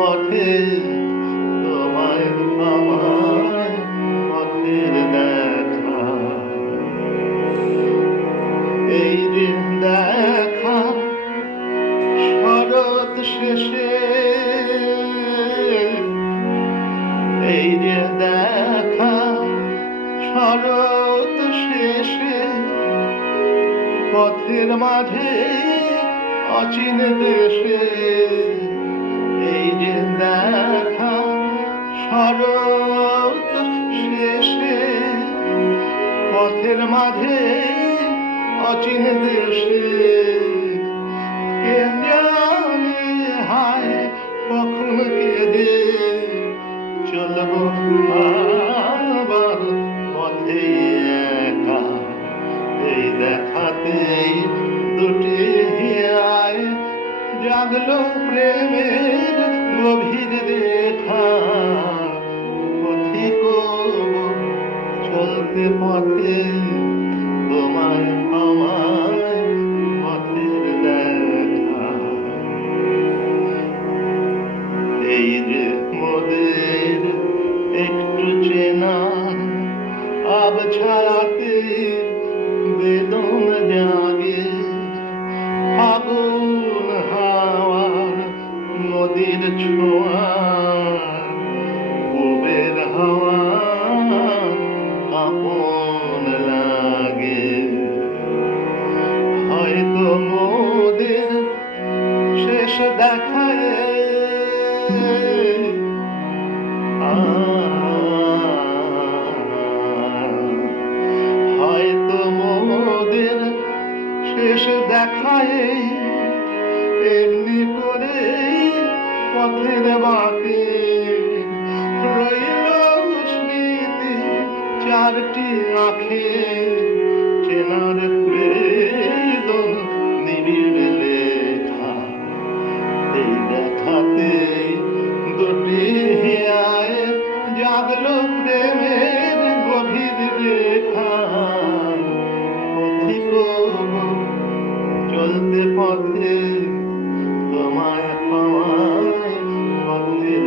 পথে তোমায় আমায় পথের দেখা, এই যে দেখা শরৎ শেষে, এই যে দেখা শরৎ শেষে, পথের মাঝে অচিন দেশে, এই যে দেখা শরৎ শেষে, পথের মাঝে অচিন দেশে, কে জানে হায় কখন কেঁদে চলবো আবার পথে একা, এই দেখাতেই দুটি হিয়ায় জাগলো প্রেমের গভীর রেখা, পথিক চলতে পথে তোমায় আমায় পথের দেখা, এই যে মোদের একটু চেনা আবছাতে বেদন জাগে, ফাগুন হাওয়ার নদীর ছোঁয়া, পূবের হাওয়া আপন লাগে, হয়তো মোদের শেষ দেখায় হয়তো মোদের শেষ দেখায় এমনি করে পথের বাঁকে রইল স্মৃতি চারটি আঁখে, চেনার বেদন নিবিড় লেখা, এই দেখাতে দুটি হিয়ায় জাগলো প্রেমের গভীর রেখা, পথিক চলতে পথে তোমায় পাওয়ায় পথের